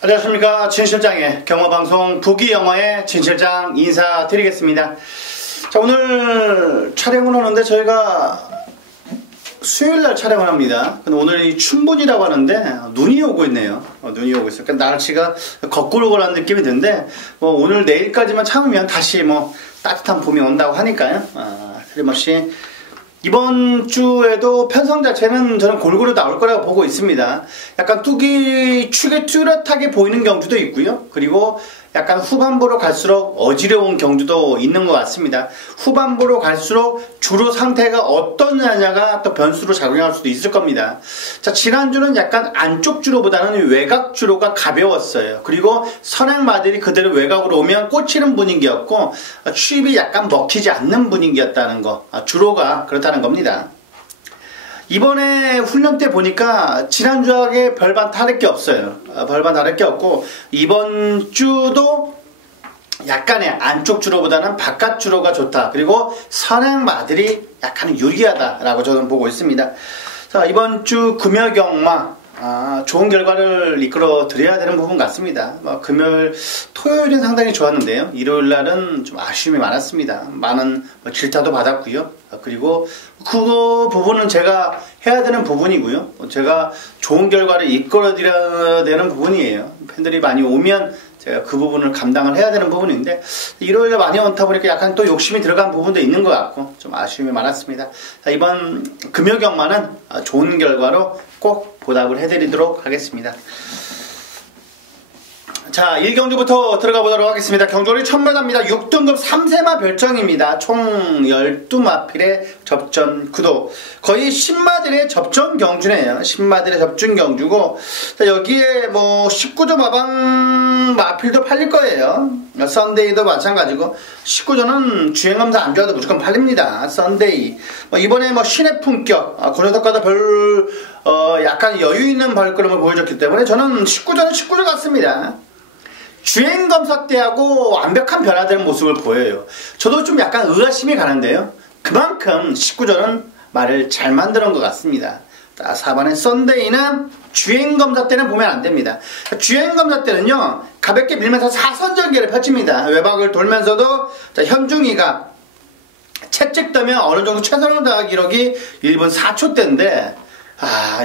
안녕하십니까. 진실장의 경마방송 부기영화의 진실장 인사드리겠습니다. 자, 오늘 촬영을 하는데 저희가 수요일날 촬영을 합니다. 근데 오늘이 춘분이라고 하는데 눈이 오고 있네요. 눈이 오고 있어요. 그러니까 날씨가 거꾸로 가는 느낌이 드는데 오늘 내일까지만 참으면 다시 따뜻한 봄이 온다고 하니까요. 틀림없이 이번 주에도 편성 자체는 저는 골고루 나올 거라고 보고 있습니다. 약간 축이 뚜렷하게 보이는 경주도 있고요. 그리고 약간 후반부로 갈수록 어지러운 경주도 있는 것 같습니다. 후반부로 갈수록 주로 상태가 어떠냐가 또 변수로 작용할 수도 있을 겁니다. 자, 지난주는 약간 안쪽 주로보다는 외곽 주로가 가벼웠어요. 그리고 선행마들이 그대로 외곽으로 오면 꽂히는 분위기였고 추입이 약간 먹히지 않는 분위기였다는 거, 주로가 그렇다는 겁니다. 이번에 훈련 때 보니까 지난주하고 별반 다를 게 없어요. 별반 다를 게 없고 이번 주도 약간의 안쪽 주로보다는 바깥 주로가 좋다. 그리고 선행마들이 약간 유리하다라고 저는 보고 있습니다. 자, 이번 주 금요경마 좋은 결과를 이끌어 드려야 되는 부분 같습니다. 금요일, 토요일은 상당히 좋았는데요. 일요일날은 좀 아쉬움이 많았습니다. 많은 질타도 받았고요. 그리고 그 부분은 제가 해야 되는 부분이고요. 제가 좋은 결과를 이끌어 드려야 되는 부분이에요. 팬들이 많이 오면 제가 그 부분을 감당을 해야 되는 부분인데 일요일에 많이 온다 보니까 약간 또 욕심이 들어간 부분도 있는 것 같고 좀 아쉬움이 많았습니다. 자, 이번 금요경마는 좋은 결과로 꼭 보답을 해드리도록 하겠습니다. 자, 1경주부터 들어가 보도록 하겠습니다. 경주리 1000m입니다. 6등급 3세마 별정입니다. 총 12마필의 접전 구도. 거의 10마들의 접전 경주네요. 10마들의 접전 경주고, 자, 여기에 19조 마방 마필도 팔릴 거예요. 썬데이도 마찬가지고, 19조는 주행검사 안 좋아도 무조건 팔립니다. 썬데이. 이번에 신의 품격, 고려석과도 약간 여유 있는 발걸음을 보여줬기 때문에 저는 19조는 19조 같습니다. 주행검사 때하고 완벽한 변화되는 모습을 보여요. 저도 좀 약간 의아심이 가는데요. 그만큼 19조는 말을 잘 만드는 것 같습니다. 4번의 썬데이는 주행검사 때는 보면 안됩니다. 주행검사 때는요, 가볍게 밀면서 사선전개를 펼칩니다. 외박을 돌면서도 현중이가 채찍되면 어느정도 최선을 다한 기록이 1분 4초대인데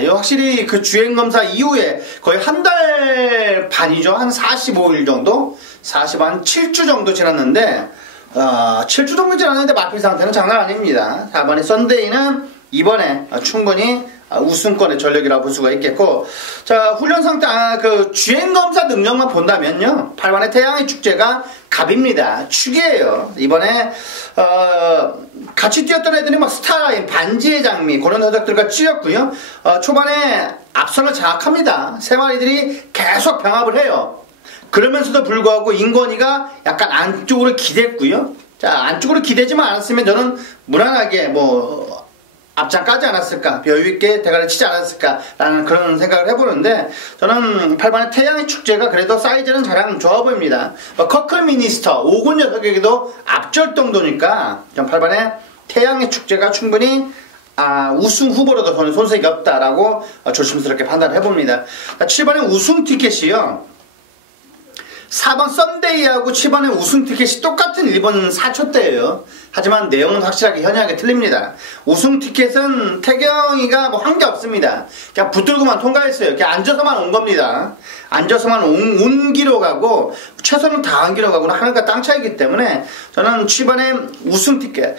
이거 확실히 그 주행검사 이후에 거의 한 달 반이죠. 한 45일 정도? 7주 정도 지났는데, 7주 정도 지났는데 마필 상태는 장난 아닙니다. 4번의 썬데이는 이번에 충분히 우승권의 전력이라고 볼 수가 있겠고, 자, 훈련 상태, 그 주행검사 능력만 본다면요, 8번의 태양의 축제가 갑입니다. 축이에요. 이번에, 같이 뛰었던 애들이 스타라인, 반지의 장미, 그런 녀석들과 찌었고요. 초반에 앞선을 장악합니다. 세 마리들이 계속 병합을 해요. 그러면서도 불구하고 인권이가 약간 안쪽으로 기댔고요. 자, 안쪽으로 기대지만 않았으면 저는 무난하게 앞장 까지 않았을까, 여유있게 대가를 치지 않았을까라는 그런 생각을 해보는데, 저는 8번의 태양의 축제가 그래도 사이즈는 자랑 좋아 보입니다. 커클 미니스터 5군 녀석에게도 앞절 정도니까 8번의 태양의 축제가 충분히 우승 후보로도 저는 손색이 없다라고 조심스럽게 판단을 해봅니다. 7번의 우승 티켓이요, 4번 썬데이하고 7번의 우승 티켓이 똑같은 1번 4초대예요. 하지만 내용은 확실하게 현저하게 틀립니다. 우승 티켓은 태경이가 한 게 없습니다. 그냥 붙들고만 통과했어요. 그냥 앉아서만 온 겁니다. 앉아서만 온 기록하고 최선을 다한 기록하고는 하늘과 땅 차이기 때문에 저는 7번의 우승 티켓.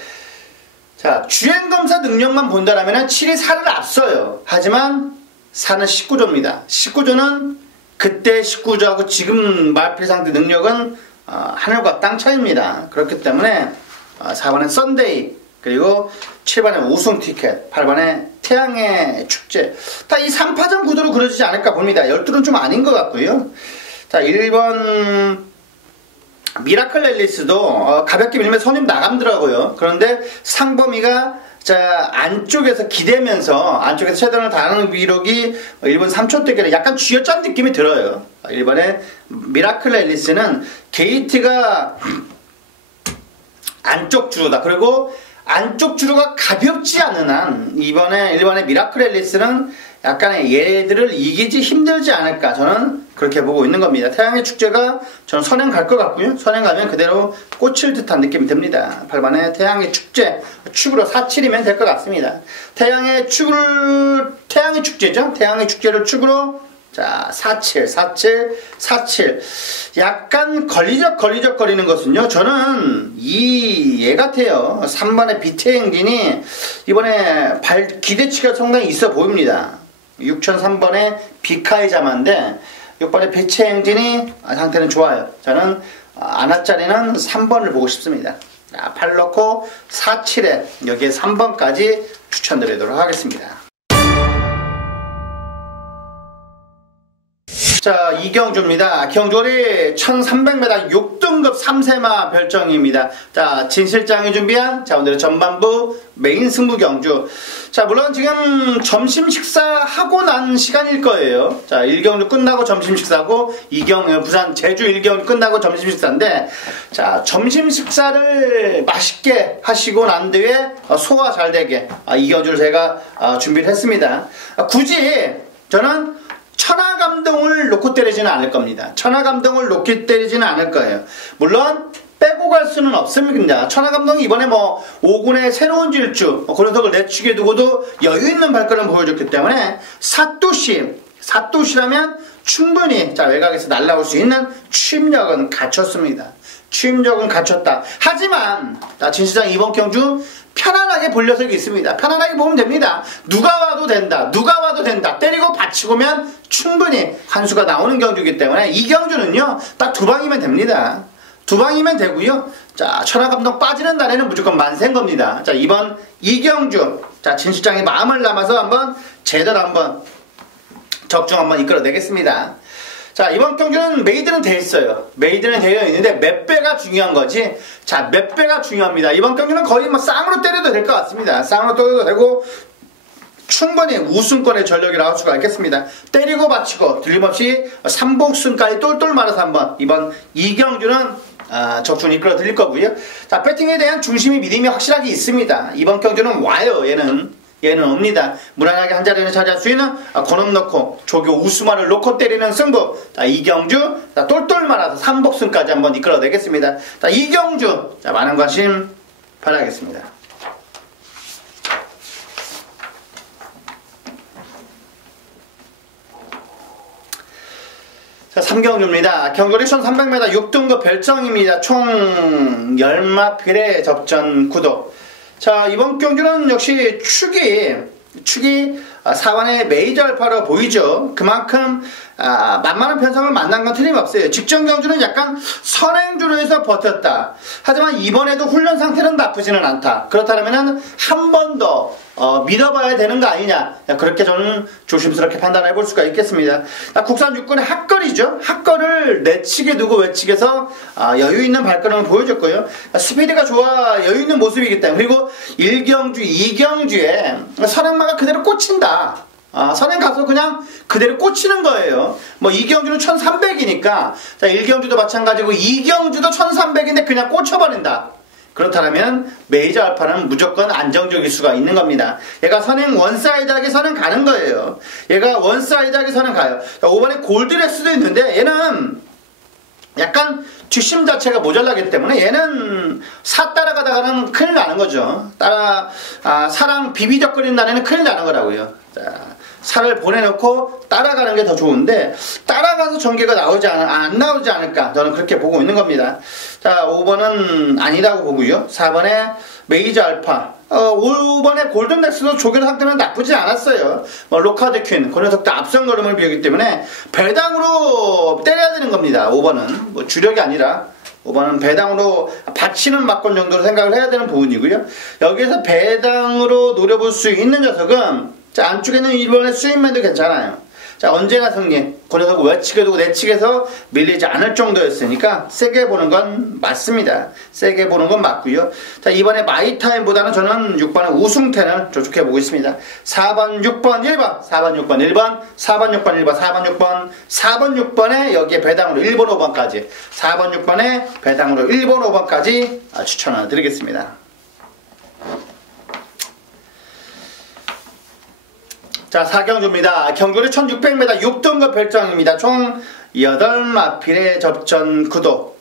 자, 주행검사 능력만 본다라면 7이 4를 앞서요. 하지만 4는 19조입니다. 19조는 그때 19조하고 지금 마필 상태 능력은 하늘과 땅 차이입니다. 그렇기 때문에 4번의 썬데이, 그리고 7번의 우승 티켓, 8번의 태양의 축제, 다 이 3파전 구도로 그려지지 않을까 봅니다. 12는 좀 아닌 것 같고요. 자, 1번 미라클 앨리스도 가볍게 밀면 선임 나감더라고요. 그런데 상범이가 안쪽에서 기대면서 안쪽에서 최선을 다하는 기록이 1분 3초대기로 약간 쥐어짠 느낌이 들어요. 1번에 미라클 앨리스는 게이트가 안쪽 주로다. 그리고 안쪽 주로가 가볍지 않은 한 이번에 일본의 미라클 앨리스는 약간의 얘들을 이기지 힘들지 않을까, 저는 그렇게 보고 있는 겁니다. 태양의 축제가 저는 선행 갈 것 같고요. 선행 가면 그대로 꽂힐 듯한 느낌이 듭니다. 8번에 태양의 축제, 축으로 47이면 될 것 같습니다. 태양의 축제죠. 태양의 축제를 축으로, 자, 47. 약간 걸리적거리는 것은요, 저는 얘 같아요. 3번의 비트 행진이 이번에 기대치가 상당히 있어 보입니다. 6003번의 비카이 자마인데 6번의 비트 행진이 상태는 좋아요. 저는 안아짜리는 3번을 보고 싶습니다. 8 넣고 47에 여기에 3번까지 추천드리도록 하겠습니다. 자, 이경주입니다. 경주월이 1300m 6등급 3세마 별정입니다. 자, 진실장이 준비한, 자, 오늘의 전반부 메인 승부 경주. 자, 물론 지금 점심 식사하고 난 시간일 거예요. 자, 1경주 끝나고 점심 식사고, 부산 제주 1경주 끝나고 점심 식사인데, 자, 점심 식사를 맛있게 하시고 난 뒤에 소화 잘 되게, 이 경주를 제가 준비를 했습니다. 굳이 저는 천하감동을 놓고 때리지는 않을 겁니다. 천하감동을 놓고 때리지는 않을 거예요. 물론 빼고 갈 수는 없습니다. 천하감동이 이번에 5군의 새로운 질주, 고려석을 내축에 두고도 여유있는 발걸음을 보여줬기 때문에 사또시라면 충분히, 자, 외곽에서 날아올 수 있는 취임력은 갖췄습니다. 취임력은 갖췄다. 하지만 진시장 이번 경주 편안하게 볼려석이 있습니다. 편안하게 보면 됩니다. 누가 와도 된다. 때리고 받치고면 충분히 한 수가 나오는 경주이기 때문에 이 경주는요, 딱 2방이면 됩니다. 2방이면 되고요. 자, 천하감동 빠지는 날에는 무조건 만세인 겁니다. 자, 이번 이경주, 자, 진실장의 마음을 담아서 한번 제대로 한번 적중 한번 이끌어내겠습니다. 자, 이번 경주는 메이드는 되어 있어요. 메이드는 되어 있는데 몇 배가 중요한 거지. 자, 몇 배가 중요합니다. 이번 경주는 거의 쌍으로 때려도 될 것 같습니다. 쌍으로 때려도 되고 충분히 우승권의 전력이라고 할 수가 있겠습니다. 때리고 받치고 틀림없이 삼복승까지 똘똘 말아서 한번 이번 이경주는 적중을 이끌어 드릴 거고요. 자, 배팅에 대한 중심이 믿음이 확실하게 있습니다. 이번 경주는 와요. 얘는 옵니다. 무난하게 한 자리는 차지할 수 있는 권업 넣고 조교 우수마를 놓고 때리는 승부. 자, 이경주, 자, 똘똘 말아서 삼복승까지 한번 이끌어내겠습니다. 자, 이경주, 자, 많은 관심 바라겠습니다. 자, 3경주입니다. 경주리 1300m 6등급 별정입니다. 총 10마필의 접전 구도. 자, 이번 경주는 역시 축이 4반의 메이저 알파로 보이죠. 그만큼 만만한 편성을 만난 건 틀림없어요. 직전 경주는 약간 선행주로 해서 버텼다. 하지만 이번에도 훈련 상태는 나쁘지는 않다. 그렇다면 한 번 더 믿어봐야 되는 거 아니냐. 그렇게 저는 조심스럽게 판단해 볼 수가 있겠습니다. 국산 육군의 핫걸이죠. 핫걸을 내치게 두고 외측에서 여유있는 발걸음을 보여줬고요. 스피드가 좋아 여유있는 모습이기 때문에, 그리고 1경주, 2경주에 선행마가 그대로 꽂힌다. 선행 가서 그냥 그대로 꽂히는 거예요. 2경주는 1300이니까, 자, 1경주도 마찬가지고 2경주도 1300인데 그냥 꽂혀버린다. 그렇다면 메이저 알파는 무조건 안정적일 수가 있는 겁니다. 얘가 선행 원사이드하게 선행 가는 거예요. 얘가 원사이드하게 선행 가요. 5번에 골드레스도 있는데 얘는 약간 뒷심 자체가 모자라기 때문에 얘는 사 따라가다가는 큰일 나는 거죠. 사랑 비비적거리는 날에는 큰일 나는 거라고요. 자, 살을 보내놓고 따라가는 게 더 좋은데 따라가서 전개가 안 나오지 않을까, 저는 그렇게 보고 있는 겁니다. 자, 5번은 아니라고 보고요. 4번에 메이저 알파, 5번에 골든렉스도 조교 상태는 나쁘지 않았어요. 로카드 퀸, 그 녀석도 앞선 걸음을 비우기 때문에 배당으로 때려야 되는 겁니다. 5번은 주력이 아니라 5번은 배당으로 받치는 막권 정도로 생각을 해야 되는 부분이고요. 여기에서 배당으로 노려볼 수 있는 녀석은, 자, 안쪽에는 1번의 스윙맨도 괜찮아요. 자, 언제나 승리. 그 녀석 외측에 두고 내측에서 밀리지 않을 정도였으니까 세게 보는 건 맞습니다. 세게 보는 건 맞고요. 자, 이번에 마이타임보다는 저는 6번의 우승태는 조축해보고 있습니다. 4번, 6번, 1번, 4번, 6번, 1번, 4번, 6번, 1번, 4번, 6번, 4번, 6번에 여기에 배당으로 1번, 5번까지, 4번, 6번에 배당으로 1번, 5번까지 추천을 드리겠습니다. 자, 4경주입니다. 경주리 1600m 6등급 별정입니다. 총 8마필의 접전 구도.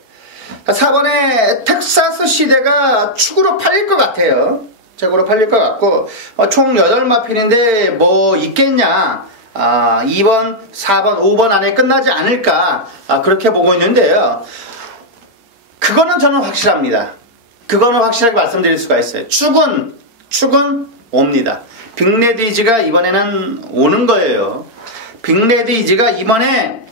4번에 텍사스 시대가 축으로 팔릴 것 같아요. 책으로 팔릴 것 같고, 총 8마필인데 뭐 있겠냐. 2번, 4번, 5번 안에 끝나지 않을까. 그렇게 보고 있는데요. 그거는 저는 확실합니다. 그거는 확실하게 말씀드릴 수가 있어요. 축은 옵니다. 빅레디지가 이번에는 오는 거예요. 빅레디지가 이번에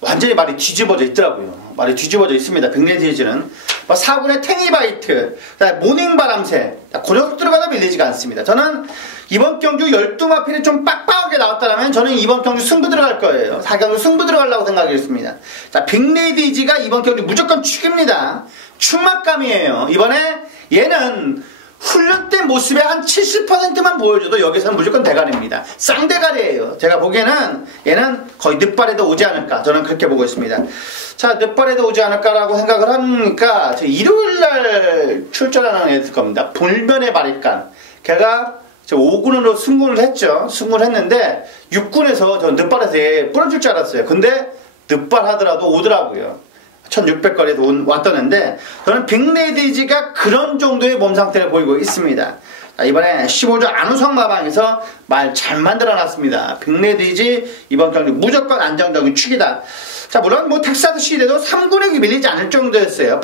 완전히 말이 뒤집어져 있더라고요. 말이 뒤집어져 있습니다. 빅레디지는 4군의 탱이바이트, 모닝바람새, 그 녀석 들어가도 밀리지가 않습니다. 저는 이번 경주 12마필이 좀 빡빡하게 나왔다면 저는 이번 경주 승부 들어갈 거예요. 4경주 승부 들어가려고 생각했습니다. 자, 빅레디지가 이번 경주 무조건 축입니다. 축막감이에요. 이번에 얘는 훈련된 모습의 한 70%만 보여줘도 여기서는 무조건 대가리입니다. 쌍대가리예요. 제가 보기에는 얘는 거의 늦발에도 오지 않을까. 저는 그렇게 보고 있습니다. 자, 늦발에도 오지 않을까라고 생각을 하니까 일요일날 출전하는 애들 겁니다. 불면의 바리깐. 걔가 5군으로 승군을 했죠. 승군을 했는데 6군에서 저 늦발에서 부러질 줄 알았어요. 근데 늦발하더라도 오더라고요. 1600거리에서 왔던 애인데 저는 빅레디지가 그런 정도의 몸 상태를 보이고 있습니다. 자, 이번에 15조 안우성 마방에서 말 잘 만들어놨습니다. 빅레디지 이번 경기 무조건 안정적인 축이다. 자, 물론 뭐 텍사스 시대도 3군에게 밀리지 않을 정도였어요.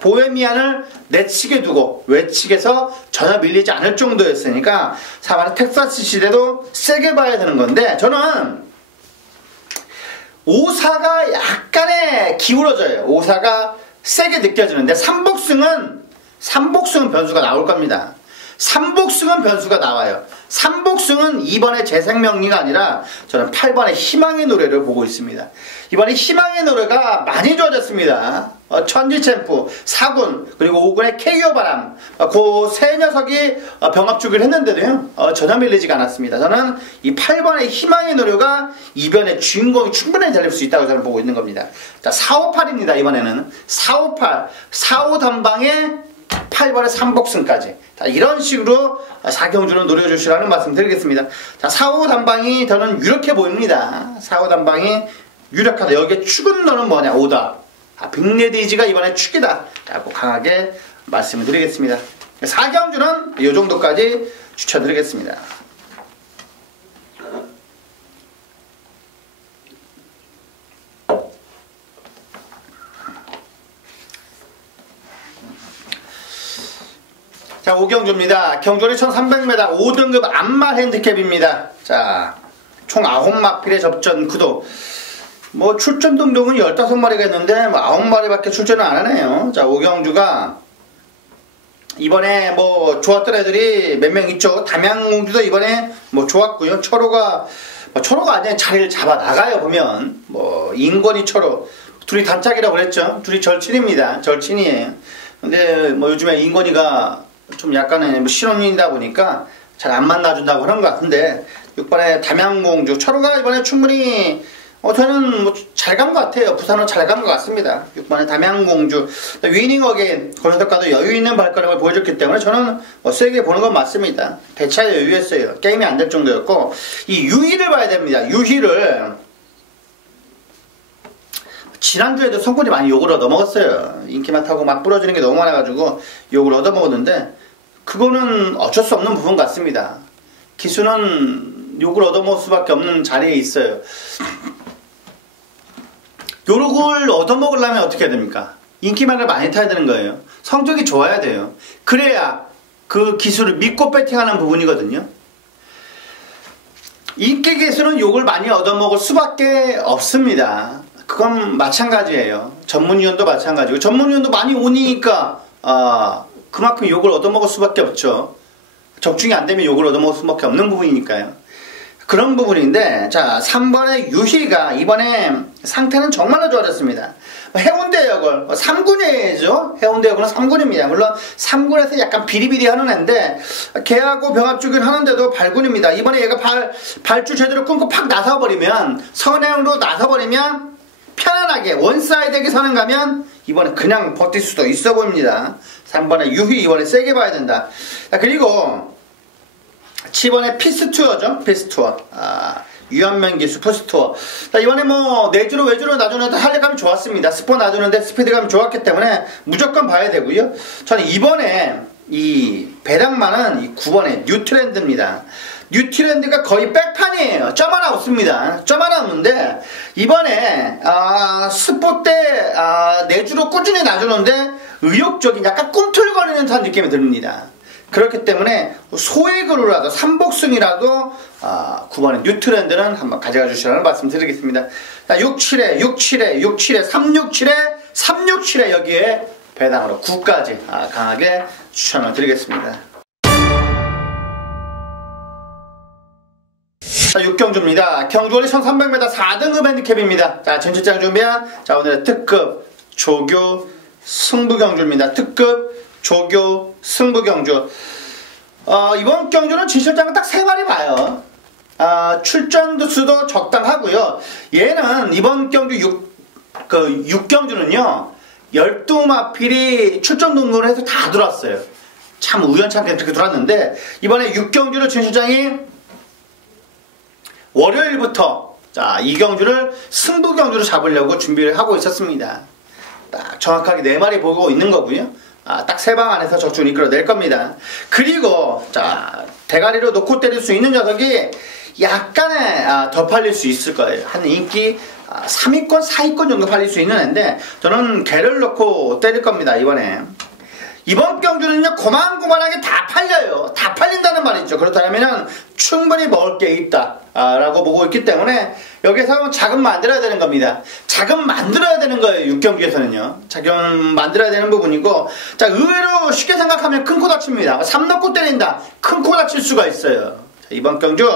보헤미안을 내측에 두고 외측에서 전혀 밀리지 않을 정도였으니까 4번의 텍사스 시대도 세게 봐야 되는 건데 저는 5사가 약간의 기울어져요. 5사가 세게 느껴지는데 삼복승은 변수가 나올 겁니다. 삼복승은 변수가 나와요. 삼복승은 이번에 재생명리가 아니라 저는 8번의 희망의 노래를 보고 있습니다. 이번에 희망의 노래가 많이 좋아졌습니다. 천지챔프, 4군, 그리고 5군의 KO 바람, 그 세 녀석이 병합주기를 했는데도요, 전혀 밀리지가 않았습니다. 저는 이 8번의 희망의 노래가 이변의 주인공이 충분히 달릴 수 있다고 저는 보고 있는 겁니다. 자, 458입니다. 이번에는 458, 4호 단방에 8번의 삼복승까지. 자, 이런 식으로 4경주는 노려주시라는 말씀 드리겠습니다. 자, 4호 단방이 저는 유력해 보입니다. 4호 단방이 유력하다. 여기에 축은 너는 뭐냐? 오다. 빅레디지가 이번에 축이다 라고 강하게 말씀을 드리겠습니다. 4경주는 이 정도까지 추천드리겠습니다. 자, 5경주입니다. 경주리 1300m 5등급 안마 핸디캡입니다. 자, 총 9마필의 접전 구도. 뭐 출전 등록은 15마리가 있는데 뭐 9마리밖에 출전을 안 하네요. 자, 5경주가 이번에 뭐 좋았던 애들이 몇 명 있죠. 담양공주도 이번에 뭐 좋았고요. 철호가 아니라 자리를 잡아 나가요. 보면 뭐 인권이 철호 둘이 단짝이라고 그랬죠. 둘이 절친입니다. 절친이에요. 근데 뭐 요즘에 인권이가 좀 약간의 뭐 신혼이다 보니까 잘 안 만나준다고 하는 것 같은데 6번에 담양공주 철호가 이번에 충분히 저는 뭐 잘 간 것 같아요. 부산으로 잘 간 것 같습니다. 6번에 담양공주 위닝 어게인 권선덕과도 여유 있는 발걸음을 보여줬기 때문에 저는 세게 보는 건 맞습니다. 배차에 여유했어요. 게임이 안 될 정도였고 이 유희를 봐야 됩니다. 유희를 지난주에도 성군이 많이 욕을 얻어먹었어요. 인기만 타고 막 부러지는 게 너무 많아가지고 욕을 얻어먹었는데 그거는 어쩔 수 없는 부분 같습니다. 기수는 욕을 얻어먹을 수밖에 없는 자리에 있어요. 욕을 얻어먹으려면 어떻게 해야 됩니까? 인기만을 많이 타야 되는 거예요. 성적이 좋아야 돼요. 그래야 그 기수를 믿고 배팅하는 부분이거든요. 인기 기수는 욕을 많이 얻어먹을 수밖에 없습니다. 그건 마찬가지예요. 전문위원도 마찬가지고 전문위원도 많이 오니까 그만큼 욕을 얻어먹을 수밖에 없죠. 적중이 안 되면 욕을 얻어먹을 수밖에 없는 부분이니까요. 그런 부분인데 자 3번의 유희가 이번에 상태는 정말로 좋아졌습니다. 해운대역을 3군이죠. 해운대역은 3군입니다. 물론 3군에서 약간 비리비리하는 애인데 걔하고 병합주기를 하는데도 발군입니다. 이번에 얘가 발주 제대로 끊고 팍 나서버리면 선행으로 나서버리면 편안하게 원사이드하게 선행 가면 이번에 그냥 버틸 수도 있어 보입니다. 3번에 유희 이번에 세게 봐야 된다. 자, 그리고 7번에 피스투어죠. 피스투어. 유한명 기수 포스투어. 자, 이번에 뭐 내주로 외주로 놔주는데 탄력감이 좋았습니다. 스포 놔주는데 스피드감이 좋았기 때문에 무조건 봐야 되고요. 저는 이번에 이 배당만은 이 9번에 뉴트랜드입니다. 뉴트랜드가 거의 백판이에요. 점 하나 없습니다. 점 하나 없는데 이번에 스포 때 내주로 꾸준히 놔주는데 의욕적인 약간 꿈틀거리는 듯한 느낌이 듭니다. 그렇기 때문에 소액으로라도 3복승이라도 9번의 뉴트랜드는 한번 가져가 주시라는 말씀 드리겠습니다. 67에 67에 67에 367에 367에 여기에 배당으로 9까지 강하게 추천을 드리겠습니다. 자, 6경주입니다. 경주원리 1300m 4등급 핸디캡입니다. 자, 전체장 준비한 오늘의 특급 조교 승부경주입니다. 특급 조교 승부경주. 이번 경주는 진실장은 딱 3마리 봐요. 출전 수도 적당하고요. 얘는 이번 경주 6경주는요 12마필이 출전 등록을 해서 다 들어왔어요. 참 우연찮게 그렇게 들어왔는데 이번에 6경주를 진실장이 월요일부터 이 경주를 승부경주로 잡으려고 준비를 하고 있었습니다. 딱 정확하게 4마리 보고 있는 거고요. 딱 3방 안에서 적중을 이끌어낼 겁니다. 그리고 대가리로 놓고 때릴 수 있는 녀석이 약간의 더 팔릴 수 있을 거예요. 한 인기 3위권, 4위권 정도 팔릴 수 있는 애인데 저는 개를 넣고 때릴 겁니다. 이번 경주는요 고만고만하게 다 팔려요. 다 팔린다는 말이죠. 그렇다면 충분히 먹을 게 있다 라고 보고 있기 때문에 여기서 자금 만들어야 되는 겁니다. 자금 만들어야 되는 거예요. 6경기에서는요 자금 만들어야 되는 부분이고, 의외로 쉽게 생각하면 큰 코 다칩니다. 3 넣고 때린다, 큰 코 다칠 수가 있어요. 이번 경주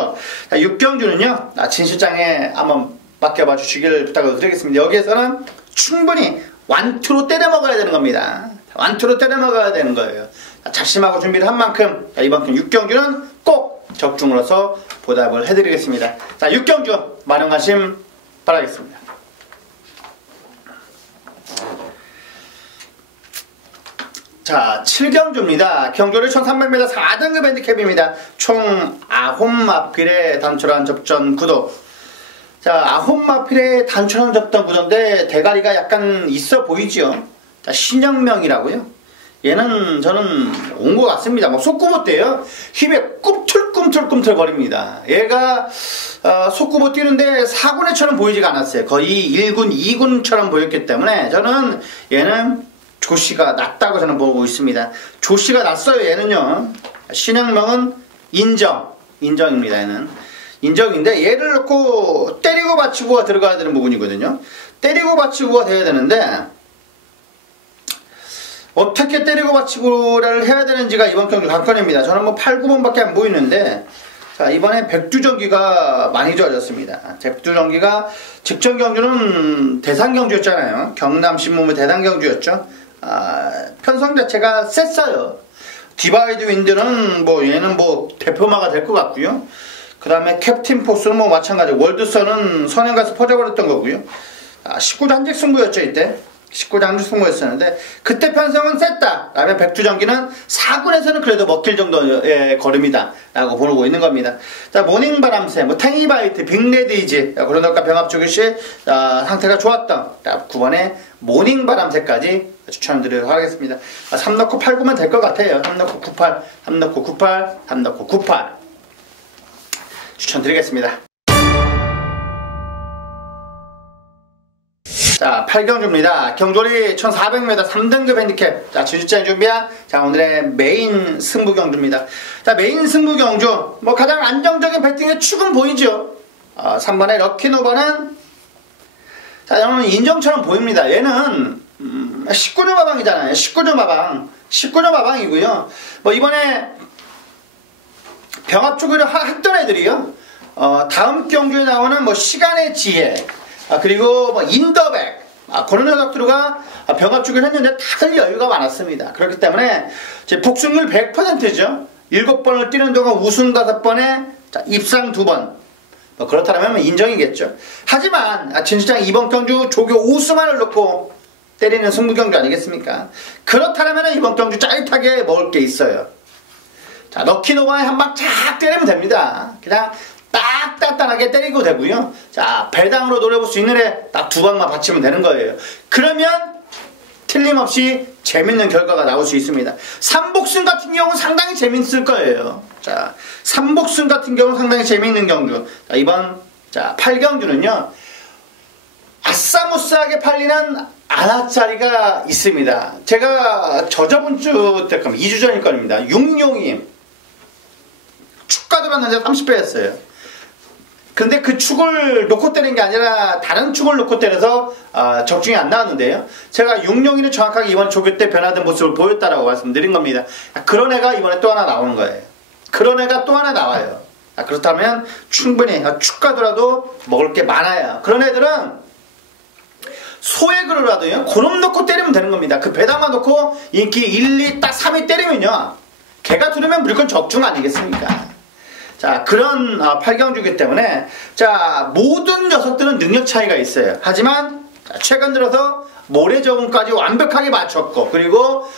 6경주는요 진실장에 한번 맡겨봐 주시길 부탁을 드리겠습니다. 여기에서는 충분히 완투로 때려 먹어야 되는 겁니다. 완투로 때려 먹어야 되는 거예요. 작심하고 준비를 한 만큼 이번 6경주는 꼭 적중으로서 보답을 해드리겠습니다. 6경주 많은 관심 바라겠습니다. 자, 7경주입니다. 경주를 1300m 4등급 핸디캡입니다. 총 9마필에 단촐한 접전 구도. 9마필에 단촐한 접전 구도인데 대가리가 약간 있어 보이죠. 신영명이라고요. 얘는 저는 온 것 같습니다. 속구보 때요 힘에 꿈틀꿈틀 거립니다. 얘가 속구보 뛰는데 4군에처럼 보이지가 않았어요. 거의 1군, 2군처럼 보였기 때문에 저는 얘는 조씨가 낫다고 저는 보고 있습니다. 조씨가 낫어요. 얘는요 신영명은 인정입니다. 얘는 인정인데 얘를 놓고 때리고 받치고가 들어가야 되는 부분이거든요. 때리고 받치고가 돼야 되는데 어떻게 때리고 받치고를 해야 되는지가 이번 경주 관건입니다. 저는 8, 9번밖에 안 보이는데 이번에 백두전기가 많이 좋아졌습니다. 백두전기가 직전 경주는 대상경주였잖아요. 경남신문의 대상경주였죠. 편성 자체가 셌어요. 디바이드 윈드는 얘는 대표마가 될 것 같고요. 그 다음에 캡틴 포스는 마찬가지. 월드선은 선행 가서 퍼져버렸던 거고요. 19주 한직 승부였죠. 이때 19주 한직 승부였었는데 그때 편성은 셌다. 그다음에 백두전기는 4군에서는 그래도 먹힐 정도의 걸음이다 라고 보고 있는 겁니다. 모닝바람새, 탱이바이트, 빅레디즈, 그런 것과 병합주기시 상태가 좋았던 9번에 모닝바람새까지 추천드리도록 하겠습니다. 3 넣고 8, 9면 될 것 같아요. 3 넣고 98, 3 넣고 98, 3 넣고 98 추천드리겠습니다. 8경주입니다. 경주리 1400m 3등급 핸디캡. 주주장이 준비한 오늘의 메인 승부경주입니다. 메인 승부경주 가장 안정적인 배팅의 축은 보이죠. 3번의 럭키노바는 저는 인정처럼 보입니다. 얘는 19점 마방이잖아요. 19점 마방이고요. 이번에 병합주기를 했던 애들이요. 다음 경주에 나오는 시간의 지혜, 그리고 인더백, 그런 녀석들과 병합주기를 했는데 다들 여유가 많았습니다. 그렇기 때문에 제 복승률 100%죠. 7번을 뛰는 동안 우승 5번에 입상 2번. 그렇다면 인정이겠죠. 하지만 진실장 이번 경주 조교 오스만을 놓고 때리는 승부경주 아니겠습니까? 그렇다면 이번 경주 짜릿하게 먹을 게 있어요. 자, 너키노바에 한 방 착 때리면 됩니다. 그냥 딱 단단하게 때리고 되고요. 자, 배당으로 노려볼 수 있는 애 딱 두 방만 받치면 되는 거예요. 그러면 틀림없이 재밌는 결과가 나올 수 있습니다. 삼복승 같은 경우는 상당히 재밌을 거예요. 자, 삼복승 같은 경우는 상당히 재밌는 경주. 자, 이번 8경주는요. 아싸무싸하게 팔리는 아나짜리가 있습니다. 제가 저저번 주 때, 2주 전일 겁니다. 육룡이 축가 들었는데 30배였어요. 근데 그 축을 놓고 때린 게 아니라 다른 축을 놓고 때려서 적중이 안 나왔는데요. 제가 육룡이는 정확하게 이번 조교 때 변화된 모습을 보였다라고 말씀드린 겁니다. 그런 애가 이번에 또 하나 나오는 거예요. 그런 애가 또 하나 나와요. 그렇다면 충분히 축가더라도 먹을 게 많아요. 그런 애들은 소액으로라도요, 그놈 넣고 때리면 되는 겁니다. 그 배당만 넣고 인기 1, 2, 딱 3위 때리면요, 걔가 들으면 무조건 적중 아니겠습니까? 자, 그런 8경주이기 때문에, 자, 모든 녀석들은 능력 차이가 있어요. 하지만 최근 들어서 모래 적응까지 완벽하게 맞췄고, 그리고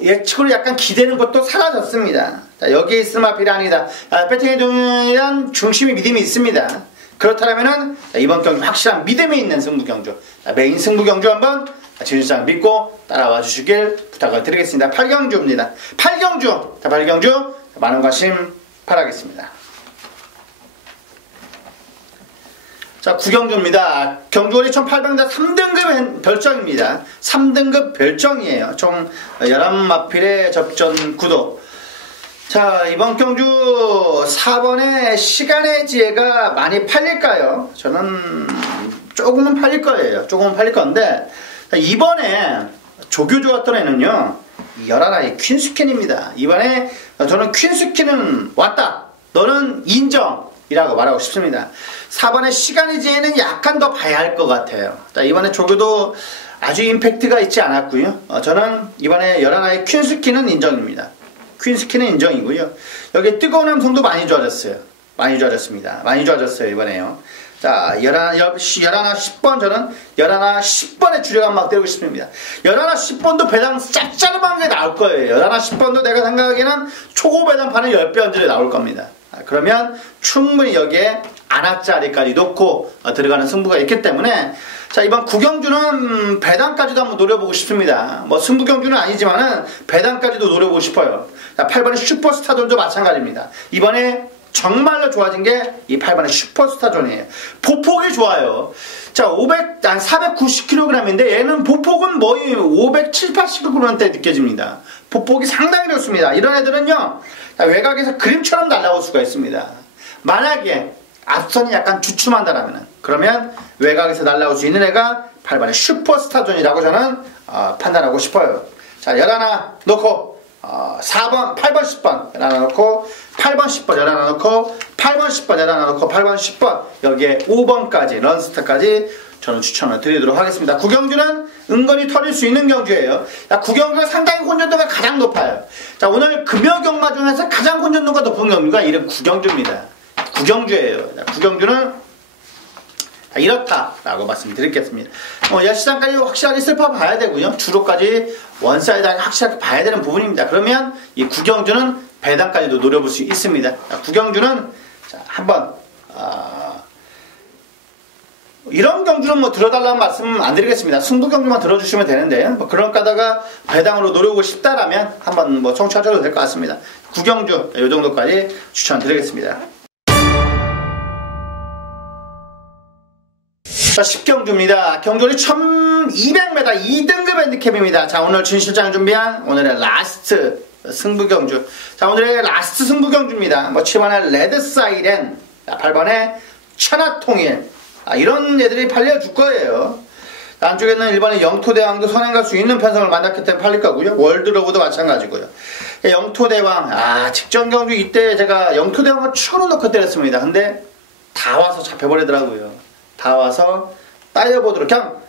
예측으로 약간 기대는 것도 사라졌습니다. 자, 여기에 있을 마필이 아니다. 배팅에 대한 중심이 믿음이 있습니다. 그렇다면은 이번 경주 확실한 믿음이 있는 승부경주, 메인 승부경주 한번 진실장 믿고 따라와 주시길 부탁을 드리겠습니다. 8경주입니다. 8경주, 8경주 많은 관심 바라겠습니다. 자, 9경주입니다. 경주월이 1800대 3등급 별정입니다. 3등급 별정이에요. 총 11마필의 접전 구도. 자, 이번 경주 4번에 시간의 지혜가 많이 팔릴까요? 저는 조금은 팔릴 거예요. 조금은 팔릴 건데, 이번에 조교 좋았던 애는요, 11아이 퀸스킨입니다. 이번에 저는 퀸스킨은 왔다, 너는 인정이라고 말하고 싶습니다. 4번에 시간의 지혜는 약간 더 봐야 할 것 같아요. 자, 이번에 조교도 아주 임팩트가 있지 않았고요. 저는 이번에 11아이 퀸스킨은 인정입니다. 퀸스킨은 인정이고요. 여기 뜨거운 함성도 많이 좋아졌어요. 많이 좋아졌습니다. 많이 좋아졌어요, 이번에요. 자, 11, 10번, 저는 11, 10번에 주력 막 때리고 싶습니다. 11, 10번도 배당 짭짤한 게 나올 거예요. 11, 10번도 내가 생각하기에는 초고 배당판은 10배 언저리 나올 겁니다. 그러면 충분히 여기에 안압자리까지 놓고 들어가는 승부가 있기 때문에, 자, 이번 9경주는 배당까지도 한번 노려보고 싶습니다. 뭐 승부경주는 아니지만은 배당까지도 노려보고 싶어요. 자, 8번의 슈퍼스타존도 마찬가지입니다. 이번에 정말로 좋아진 게 이 8번의 슈퍼스타존이에요. 보폭이 좋아요. 자, 490kg인데 얘는 보폭은 거의 570, 80kg대 느껴집니다. 보폭이 상당히 좋습니다. 이런 애들은요, 외곽에서 그림처럼 날아올 수가 있습니다. 만약에 앞선이 약간 주춤한다라면, 그러면 외곽에서 날아올 수 있는 애가 8번의 슈퍼스타존이라고 저는 판단하고 싶어요. 자, 11 놓고 4번, 8번, 10번 11 놓고 8번, 10번 11 놓고 8번, 10번 11 놓고 8번, 10번 여기에 5번까지 런스타까지 저는 추천을 드리도록 하겠습니다. 9경주는 은근히 털릴 수 있는 경주예요. 9경주가 상당히 혼전도가 가장 높아요. 자, 오늘 금요경마 중에서 가장 혼전도가 높은 경주가 이름 9경주입니다. 9경주예요. 9경주는 이렇다라고 말씀드리겠습니다. 야시장까지 확실하게 슬퍼봐야 되고요. 주로까지 원사이드하게 확실하게 봐야 되는 부분입니다. 그러면 이 9경주는 배당까지도 노려볼 수 있습니다. 9경주는 한번 이런 경주는 뭐 들어달라는 말씀 안 드리겠습니다. 승부 경주만 들어주시면 되는데, 뭐 그런 까다가 배당으로 노려보고 싶다라면 한번 뭐 청취하셔도 될 것 같습니다. 9경주 이 정도까지 추천드리겠습니다. 자, 10경주입니다. 경주리 1200m 2등급 핸디캡입니다. 자, 오늘 진 실장이 준비한 오늘의 라스트 승부경주. 자, 오늘의 라스트 승부경주입니다. 뭐 7번의 레드사이렌, 8번의 천하통일, 이런 애들이 팔려줄 거예요. 안쪽에는 1번의 영토대왕도 선행 갈 수 있는 편성을 만났기 때문에 팔릴 거고요. 월드로브도 마찬가지고요. 영토대왕, 직전 경주 이때 제가 영토대왕을 추로 넣고 때렸습니다. 근데 다 와서 잡혀버리더라고요. 다 와서 따여보도록, 그냥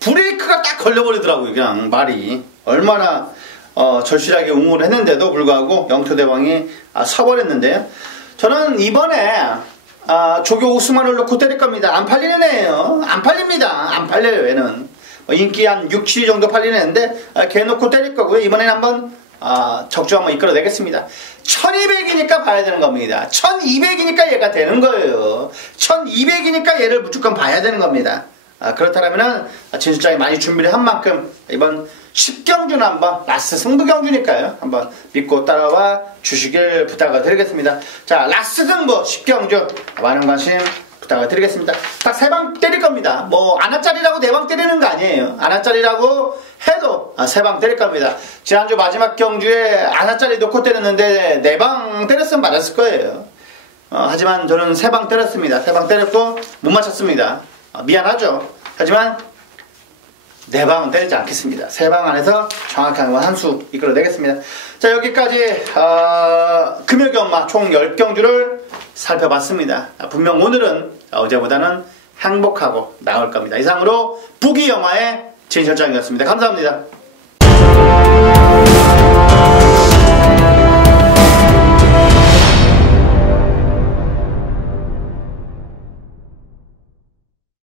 브레이크가 딱 걸려버리더라고요. 그냥 말이 얼마나 절실하게 웅을 했는데도 불구하고 영토대왕이 서버렸는데요. 저는 이번에 조교 오스만을 놓고 때릴 겁니다. 안 팔리는 애예요. 안 팔립니다. 안 팔려요. 얘는 인기 한 6, 7위 정도 팔리는 애인데 걔 놓고 때릴 거고요. 이번에는 한번 적중 한번 이끌어내겠습니다. 1200이니까 봐야 되는 겁니다. 1200이니까 얘가 되는 거예요. 1200이니까 얘를 무조건 봐야 되는 겁니다. 그렇다면은 진실장이 많이 준비를 한 만큼 이번 10경주는 한번 라스 승부경주니까요. 한번 믿고 따라와 주시길 부탁을 드리겠습니다. 자, 라스 승부 10경주 많은 관심 부탁을 드리겠습니다. 딱 3방 때릴 겁니다. 뭐 안아짜리라고 4방 때리는 거 아니에요. 안아짜리라고 해도 3방 때릴 겁니다. 지난주 마지막 경주에 안아짜리 놓고 때렸는데 4방 때렸으면 맞았을 거예요. 하지만 저는 3방 때렸습니다. 3방 때렸고 못 맞췄습니다. 미안하죠. 하지만 4방은 때리지 않겠습니다. 3방 안에서 정확한 건 한 수 이끌어내겠습니다. 자, 여기까지 금요경마 총 10경주를 살펴봤습니다. 분명 오늘은 어제보다는 행복하고 나을 겁니다. 이상으로 부기영화의 진실장이었습니다. 감사합니다.